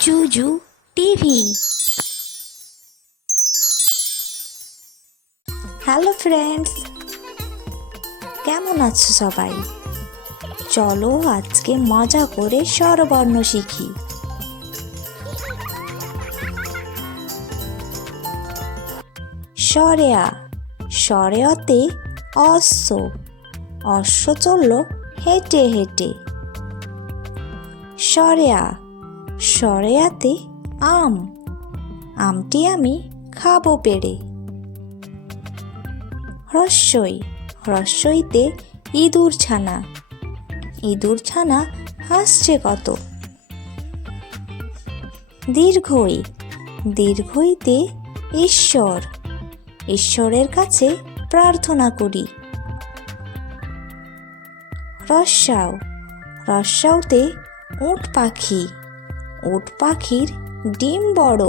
জুজু TV. Hello friends, কেমন আছো সবাই? চলো আজকে মজা করে স্বরবর্ণ শিখি। সরেয়া, সরেয়তে অশ্ব, অশ্ব চলল হেঁটে হেঁটে। সরেয়া, সরেয়াতে আম, আমটি আমি খাবো পেড়ে। হ্রস্বই, হ্রস্বইতে ইঁদুর ছানা, ইঁদুর ছানা হাসছে কত। দীর্ঘই, দীর্ঘইতে ঈশ্বর, ঈশ্বরের কাছে প্রার্থনা করি। রস্যাও, রস্যাওতে উট পাখি, উট পাখির ডিম বড়।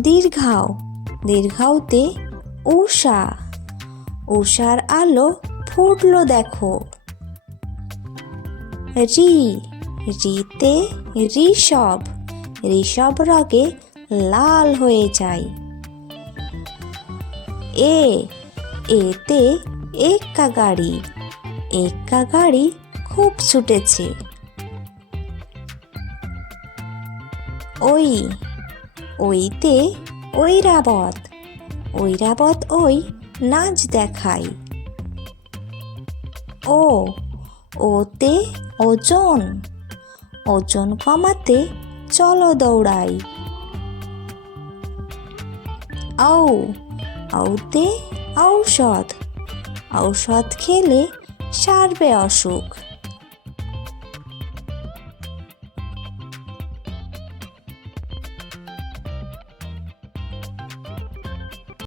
দীর্ঘাও, দীর্ঘাওতে উষা, উষার আলো ফুটলো দেখো। রি, রিতে ঋষভ, ঋষভ রগে লাল হয়ে যায়। এ, এতে এক্কা গাড়ি, এক্কা গাড়ি খুব ছুটেছে। ওই, ওইতে ঐরাবত, ঐরাবত ওই নাচ দেখায়। ও, ওতে ওজন, ওজন কমাতে চলো দৌড়াই। ঔ, ঔতে ঔষধ, ঔষধ খেলে সারবে অসুখ।